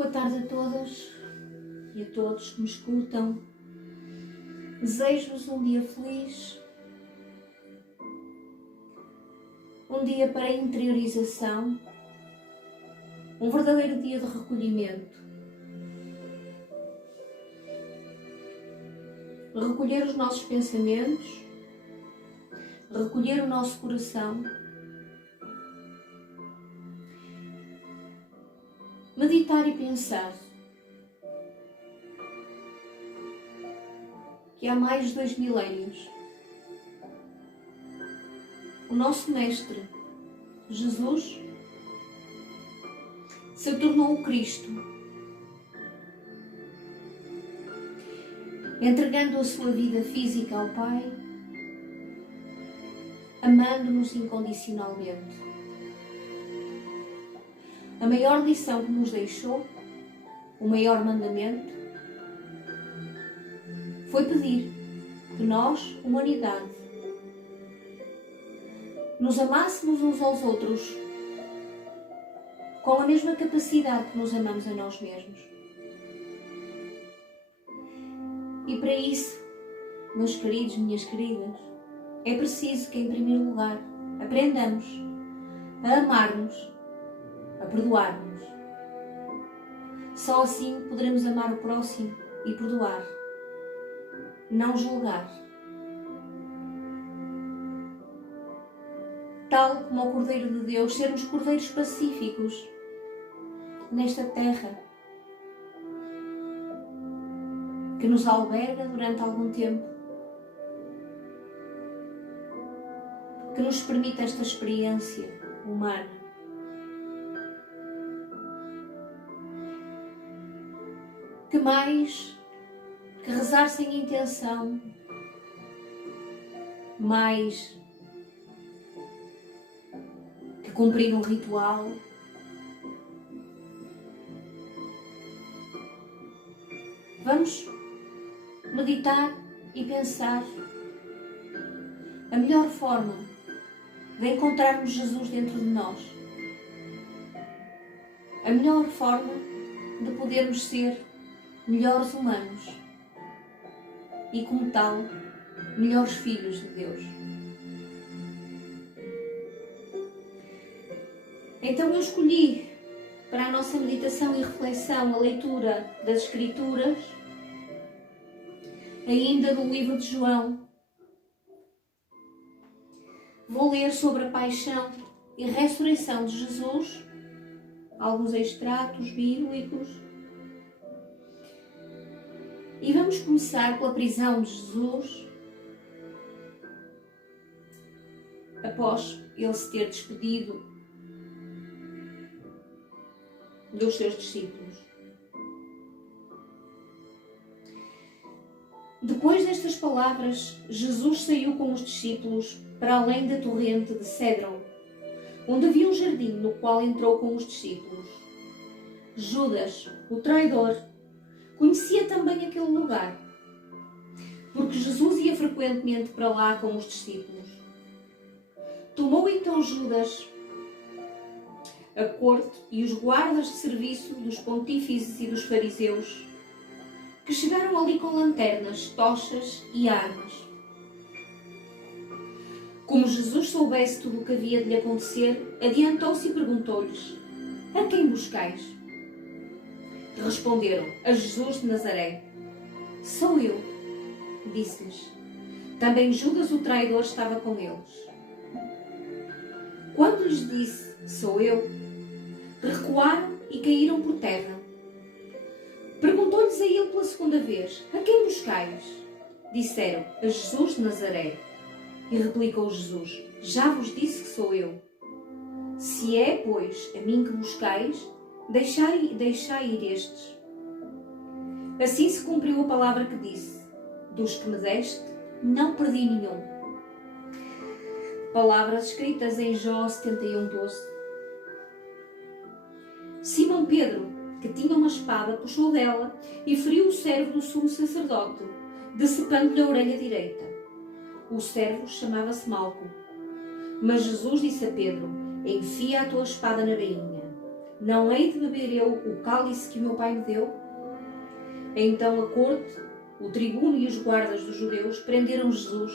Boa tarde a todas e a todos que me escutam. Desejo-vos um dia feliz, um dia para interiorização, um verdadeiro dia de recolhimento. Recolher os nossos pensamentos, recolher o nosso coração, meditar e pensar que há mais de 2 milénios o nosso Mestre, Jesus, se tornou o Cristo, entregando a sua vida física ao Pai, amando-nos incondicionalmente. A maior lição que nos deixou, o maior mandamento, foi pedir que nós, humanidade, nos amássemos uns aos outros com a mesma capacidade que nos amamos a nós mesmos. E para isso, meus queridos, minhas queridas, é preciso que, em primeiro lugar, aprendamos a amar-nos, a perdoar-nos. Só assim poderemos amar o próximo e perdoar, não julgar. Tal como o Cordeiro de Deus, sermos cordeiros pacíficos nesta terra que nos alberga durante algum tempo, que nos permite esta experiência humana. Que mais que rezar sem intenção, mais que cumprir um ritual, vamos meditar e pensar a melhor forma de encontrarmos Jesus dentro de nós, a melhor forma de podermos ser melhores humanos e, como tal, melhores filhos de Deus. Então eu escolhi para a nossa meditação e reflexão a leitura das Escrituras, ainda do livro de João. Vou ler sobre a paixão e ressurreição de Jesus, alguns extratos bíblicos. E vamos começar pela prisão de Jesus, após ele se ter despedido dos seus discípulos. Depois destas palavras, Jesus saiu com os discípulos para além da torrente de Cédron, onde havia um jardim no qual entrou com os discípulos. Judas, o traidor, conhecia também aquele lugar, porque Jesus ia frequentemente para lá com os discípulos. Tomou então Judas a corte e os guardas de serviço dos pontífices e dos fariseus, que chegaram ali com lanternas, tochas e armas. Como Jesus soubesse tudo o que havia de lhe acontecer, adiantou-se e perguntou-lhes: a quem buscais? Responderam: a Jesus de Nazaré. Sou eu, disse-lhes. Também Judas, o traidor, estava com eles. Quando lhes disse: sou eu, recuaram e caíram por terra. Perguntou-lhes a ele pela segunda vez: a quem buscais? Disseram: a Jesus de Nazaré. E replicou Jesus: já vos disse que sou eu. Se é, pois, a mim que buscais, deixai ir estes. Assim se cumpriu a palavra que disse: dos que me deste, não perdi nenhum. Palavras escritas em Jó 71:12. Simão Pedro, que tinha uma espada, puxou dela e feriu o servo do sumo sacerdote, decepando-lhe a orelha direita. O servo chamava-se Malco. Mas Jesus disse a Pedro: enfia a tua espada na bainha. não hei de beber eu o cálice que o meu pai me deu? Então a corte, o tribuno e os guardas dos judeus prenderam Jesus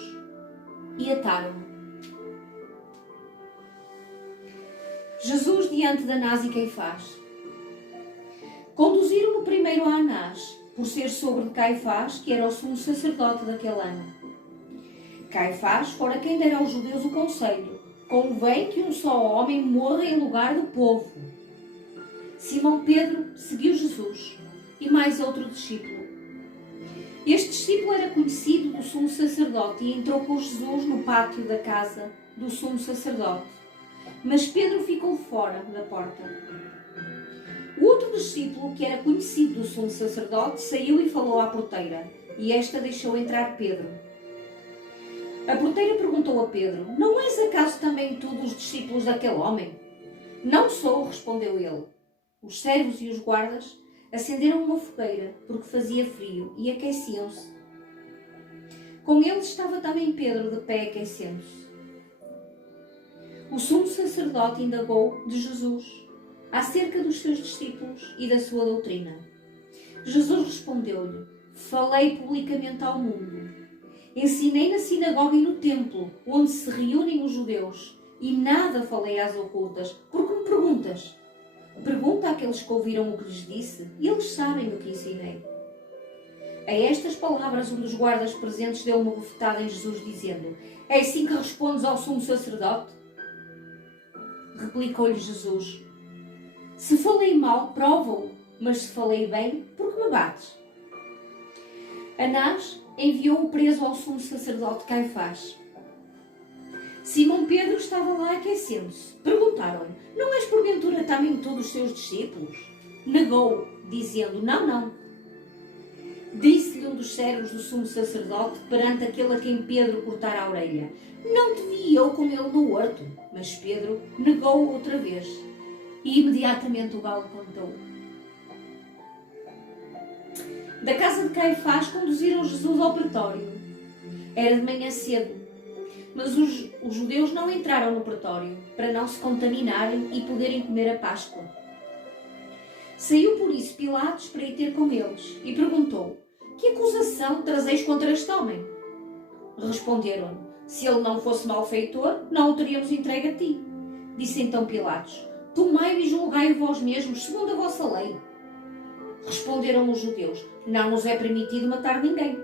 e ataram-no. Jesus diante de Anás e Caifás. Conduziram-no primeiro a Anás, por ser sogro de Caifás, que era o sumo sacerdote daquele ano. Caifás fora quem dera aos judeus o conselho: convém que um só homem morra em lugar do povo. Simão Pedro seguiu Jesus e mais outro discípulo. Este discípulo era conhecido do sumo sacerdote e entrou com Jesus no pátio da casa do sumo sacerdote. Mas Pedro ficou fora da porta. O outro discípulo, que era conhecido do sumo sacerdote, saiu e falou à porteira, e esta deixou entrar Pedro. A porteira perguntou a Pedro: não és acaso também tu dos discípulos daquele homem? Não sou, respondeu ele. Os servos e os guardas acenderam uma fogueira, porque fazia frio, e aqueciam-se. Com eles estava também Pedro de pé aquecendo-se. O sumo sacerdote indagou de Jesus acerca dos seus discípulos e da sua doutrina. Jesus respondeu-lhe: falei publicamente ao mundo. Ensinei na sinagoga e no templo, onde se reúnem os judeus, e nada falei às ocultas. Por que me perguntas? Pergunta àqueles que ouviram o que lhes disse, e eles sabem o que ensinei. A estas palavras, um dos guardas presentes deu uma bofetada em Jesus, dizendo: é assim que respondes ao sumo sacerdote? Replicou-lhe Jesus: se falei mal, prova-o, mas se falei bem, por que me bates? Anás enviou o preso ao sumo sacerdote Caifás. Simão Pedro estava lá aquecendo-se. Perguntaram-lhe: não és porventura também tu dos seus discípulos? Negou, dizendo: não, não. Disse-lhe um dos servos do sumo sacerdote perante aquele a quem Pedro cortara a orelha: não te vi eu com ele no horto. Mas Pedro negou outra vez. E imediatamente o galo cantou. Da casa de Caifás conduziram Jesus ao pretório. Era de manhã cedo. Mas os judeus não entraram no pretório, para não se contaminarem e poderem comer a Páscoa. Saiu por isso Pilatos para ir ter com eles, e perguntou: que acusação trazeis contra este homem? Responderam-lhe: se ele não fosse malfeitor, não o teríamos entregue a ti. Disse então Pilatos: tomai-o e julgai-o vós mesmos, segundo a vossa lei. Responderam os judeus: não nos é permitido matar ninguém.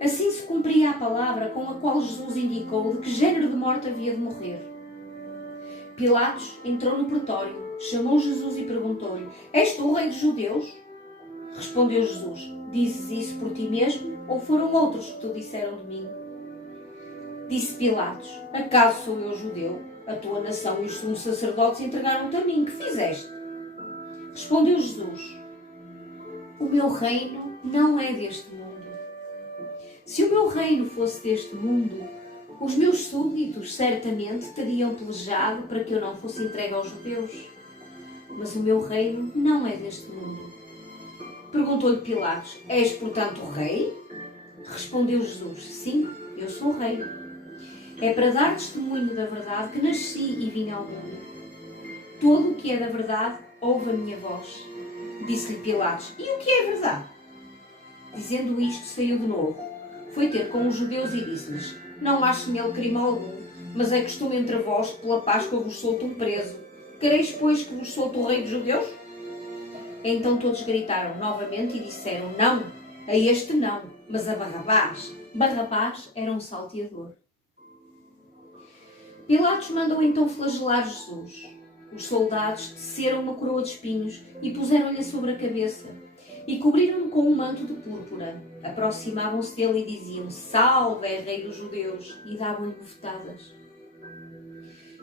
Assim se cumpria a palavra com a qual Jesus indicou de que género de morte havia de morrer. Pilatos entrou no pretório, chamou Jesus e perguntou-lhe: és tu o rei dos judeus? Respondeu Jesus: dizes isso por ti mesmo, ou foram outros que te disseram de mim? Disse Pilatos: acaso sou eu judeu? A tua nação e os sumos sacerdotes entregaram-te a mim. Que fizeste? Respondeu Jesus: o meu reino não é deste mundo. Se o meu reino fosse deste mundo, os meus súditos certamente teriam pelejado para que eu não fosse entregue aos judeus. Mas o meu reino não é deste mundo. Perguntou-lhe Pilatos: és, portanto, rei? Respondeu Jesus: sim, eu sou rei. É para dar testemunho da verdade que nasci e vim ao mundo. Todo o que é da verdade ouve a minha voz. Disse-lhe Pilatos: e o que é verdade? Dizendo isto, saiu de novo. Foi ter com os judeus e disse-lhes: não acho nele crime algum, mas é costume entre vós que pela Páscoa vos solto um preso. Quereis, pois, que vos solte o rei dos judeus? Então todos gritaram novamente e disseram: não, a este não, mas a Barrabás. Barrabás era um salteador. Pilatos mandou então flagelar Jesus. Os soldados teceram uma coroa de espinhos e puseram-lhe sobre a cabeça e cobriram-no com um manto de púrpura. Aproximavam-se dele e diziam: salve, é rei dos judeus, e davam-lhe bofetadas.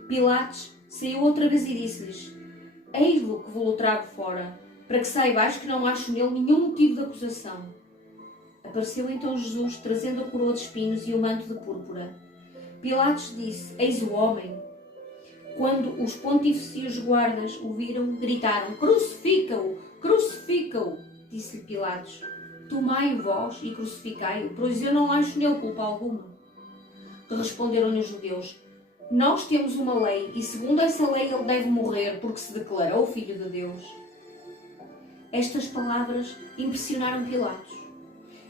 Pilatos saiu outra vez e disse-lhes: eis-lo que vou-lo trago fora, para que saibais que não acho nele nenhum motivo de acusação. Apareceu então Jesus, trazendo a coroa de espinhos e o manto de púrpura. Pilatos disse: eis o homem. Quando os pontífices e os guardas o viram, gritaram: crucifica-o! Crucifica-o! Disse-lhe Pilatos: tomai-o vós e crucificai-o, pois eu não acho nele culpa alguma. Responderam-lhe os judeus: Nós temos uma lei e segundo essa lei ele deve morrer porque se declarou Filho de Deus. Estas palavras impressionaram Pilatos.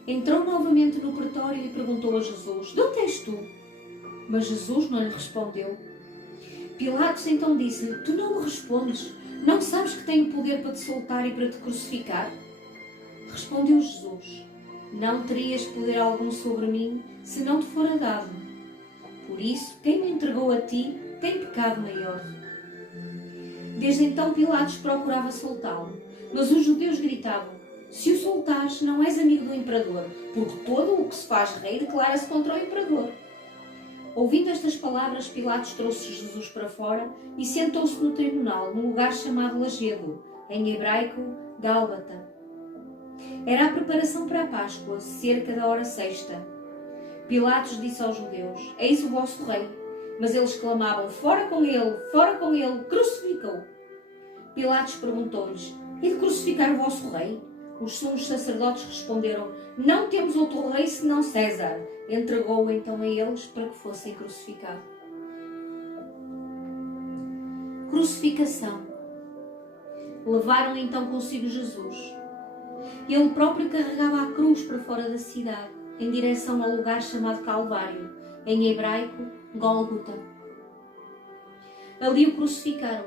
Entrou novamente no pretório e perguntou a Jesus: de onde és tu? Mas Jesus não lhe respondeu. Pilatos então disse-lhe: tu não me respondes? Não sabes que tenho poder para te soltar e para te crucificar? Respondeu Jesus: não terias poder algum sobre mim se não te fora dado. Por isso, quem me entregou a ti tem pecado maior. Desde então Pilatos procurava soltá-lo, mas os judeus gritavam: se o soltares, não és amigo do imperador, porque todo o que se faz rei declara-se contra o imperador. Ouvindo estas palavras, Pilatos trouxe Jesus para fora e sentou-se no tribunal, num lugar chamado Lajedo, em hebraico, Gálbata. Era a preparação para a Páscoa, cerca da hora sexta. Pilatos disse aos judeus: eis o vosso rei. Mas eles clamavam: fora com ele, crucifica-o. Pilatos perguntou-lhes: e de crucificar o vosso rei? Os sumos sacerdotes responderam: não temos outro rei senão César. Entregou-o então a eles para que fossem crucificados. Crucificação. Levaram então consigo Jesus. Ele próprio carregava a cruz para fora da cidade, em direção ao lugar chamado Calvário, em hebraico, Gólgota. Ali o crucificaram,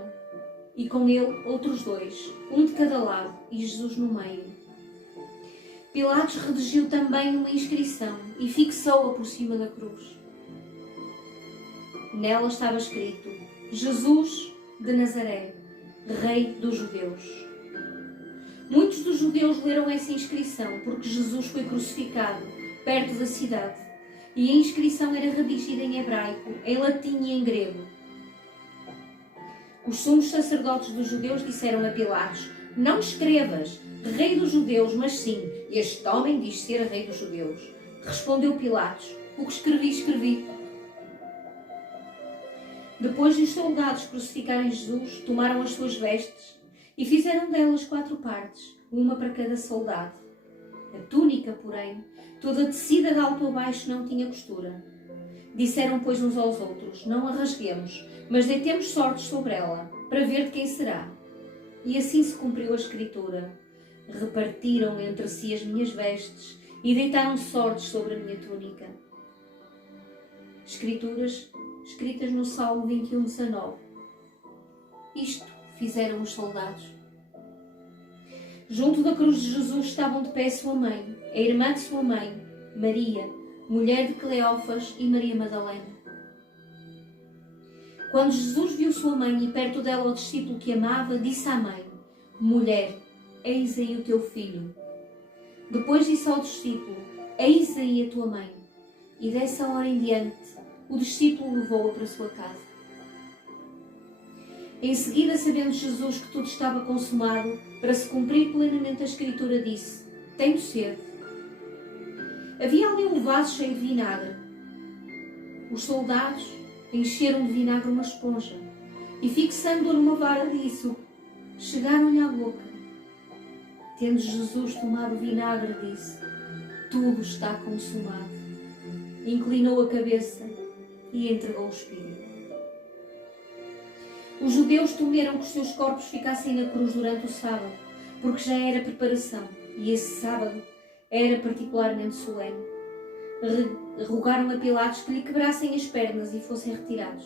e com ele outros dois, um de cada lado, e Jesus no meio. Pilatos redigiu também uma inscrição e fixou-a por cima da cruz. Nela estava escrito: Jesus de Nazaré, Rei dos Judeus. Muitos dos judeus leram essa inscrição porque Jesus foi crucificado perto da cidade e a inscrição era redigida em hebraico, em latim e em grego. Os sumos sacerdotes dos judeus disseram a Pilatos: não escrevas Rei dos Judeus, mas sim, este homem diz ser Rei dos Judeus. Respondeu Pilatos: o que escrevi, escrevi. Depois de os soldados crucificarem Jesus, tomaram as suas vestes e fizeram delas 4 partes, uma para cada soldado. A túnica, porém, toda tecida de alto a baixo, não tinha costura. Disseram, pois, uns aos outros: não a rasguemos, mas deitemos sortes sobre ela, para ver de quem será. E assim se cumpriu a Escritura: repartiram entre si as minhas vestes e deitaram sortes sobre a minha túnica. Escrituras escritas no Salmo 21:19. Isto fizeram os soldados. Junto da cruz de Jesus estavam de pé sua mãe, a irmã de sua mãe, Maria, mulher de Cleófas, e Maria Madalena. Quando Jesus viu sua mãe e perto dela o discípulo que amava, disse à mãe: mulher, eis aí o teu filho. Depois disse ao discípulo: eis aí a tua mãe. E dessa hora em diante, o discípulo levou-a para a sua casa. Em seguida, sabendo Jesus que tudo estava consumado, para se cumprir plenamente a Escritura, disse: tenho sede. Havia ali um vaso cheio de vinagre. Os soldados encheram de vinagre uma esponja e, fixando-a numa vara de ísopo, chegaram-lhe à boca. Tendo Jesus tomado o vinagre, disse: tudo está consumado. Inclinou a cabeça e entregou o espírito. Os judeus temeram que os seus corpos ficassem na cruz durante o sábado, porque já era preparação, e esse sábado era particularmente solene. Rogaram a Pilatos que lhe quebrassem as pernas e fossem retirados.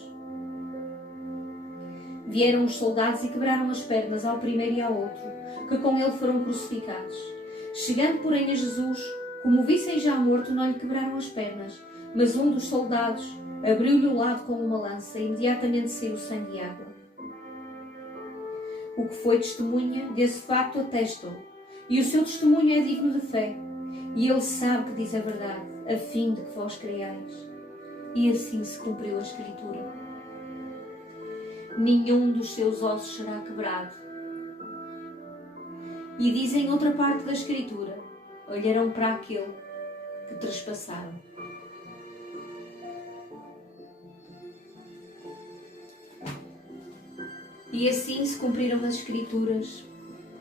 Vieram os soldados e quebraram as pernas ao primeiro e ao outro, que com ele foram crucificados. Chegando, porém, a Jesus, como o vissem já morto, não lhe quebraram as pernas, mas um dos soldados abriu-lhe o lado com uma lança e imediatamente saiu sangue e água. O que foi testemunha desse facto atesta-o, e o seu testemunho é digno de fé, e ele sabe que diz a verdade, a fim de que vós creiais. E assim se cumpriu a Escritura: nenhum dos seus ossos será quebrado. E diz em outra parte da Escritura: olharão para aquele que trespassaram. E assim se cumpriram as Escrituras,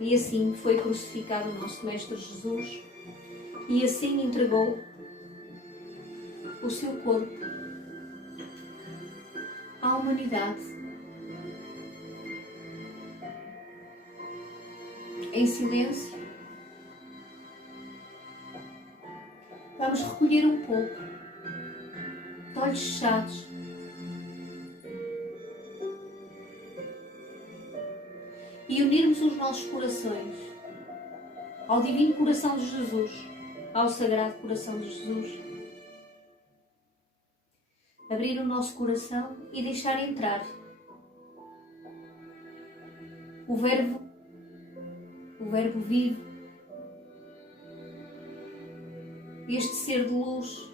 e assim foi crucificado o nosso Mestre Jesus, e assim entregou o seu corpo à humanidade. Em silêncio, vamos recolher um pouco, de olhos fechados, e unirmos os nossos corações ao Divino Coração de Jesus, ao Sagrado Coração de Jesus. Abrir o nosso coração e deixar entrar o Verbo vivo, este ser de luz,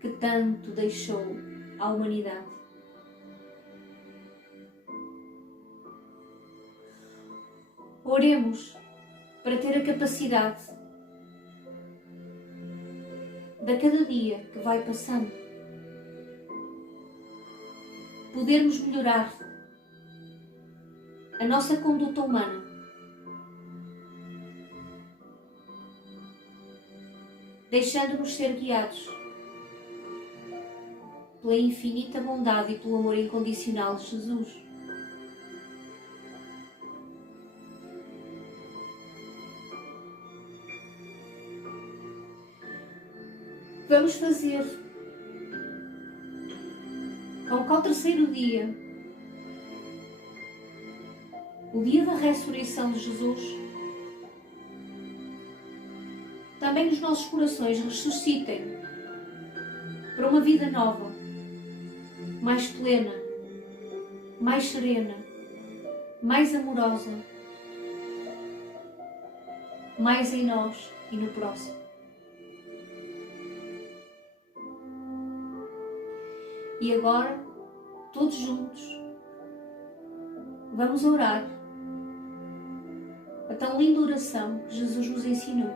que tanto deixou à humanidade. Oremos para ter a capacidade de a cada dia que vai passando podermos melhorar a nossa conduta humana, deixando-nos ser guiados pela infinita bondade e pelo amor incondicional de Jesus. Vamos fazer com que ao terceiro dia, o dia da ressurreição de Jesus, também os nossos corações ressuscitem para uma vida nova, mais plena, mais serena, mais amorosa, mais em nós e no próximo. E agora, todos juntos, vamos orar a tão linda oração que Jesus nos ensinou.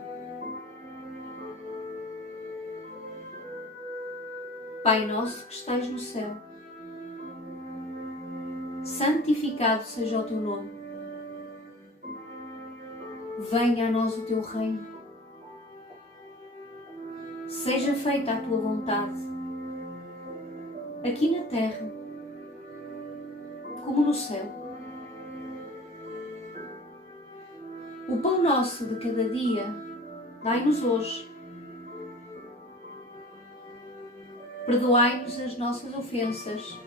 Pai nosso que estais no céu, santificado seja o teu nome. Venha a nós o teu reino. Seja feita a tua vontade, aqui na terra, como no céu. O pão nosso de cada dia, dai-nos hoje. Perdoai-nos as nossas ofensas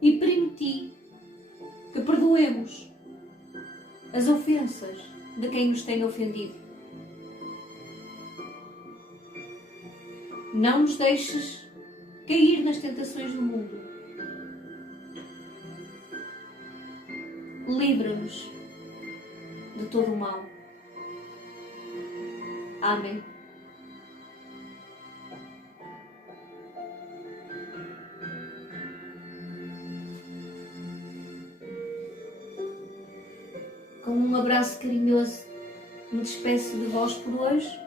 e permiti que perdoemos as ofensas de quem nos tem ofendido. Não nos deixes cair nas tentações do mundo. Livra-nos de todo o mal. Amém. Com um abraço carinhoso, me despeço de vós por hoje.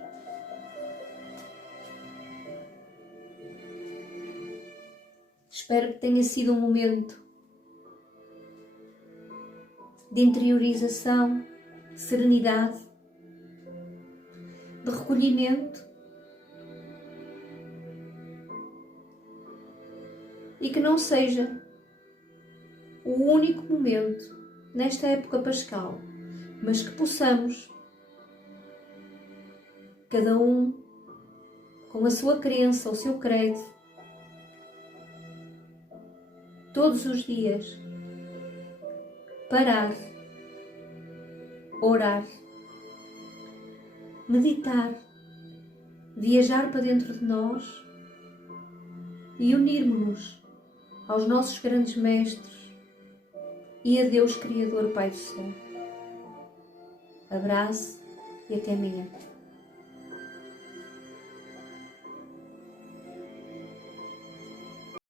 Espero que tenha sido um momento de interiorização, de serenidade, de recolhimento e que não seja o único momento nesta época pascal, mas que possamos, cada um com a sua crença, o seu credo, todos os dias, parar, orar, meditar, viajar para dentro de nós e unirmos-nos aos nossos grandes mestres e a Deus Criador, Pai do Céu. Abraço e até amanhã.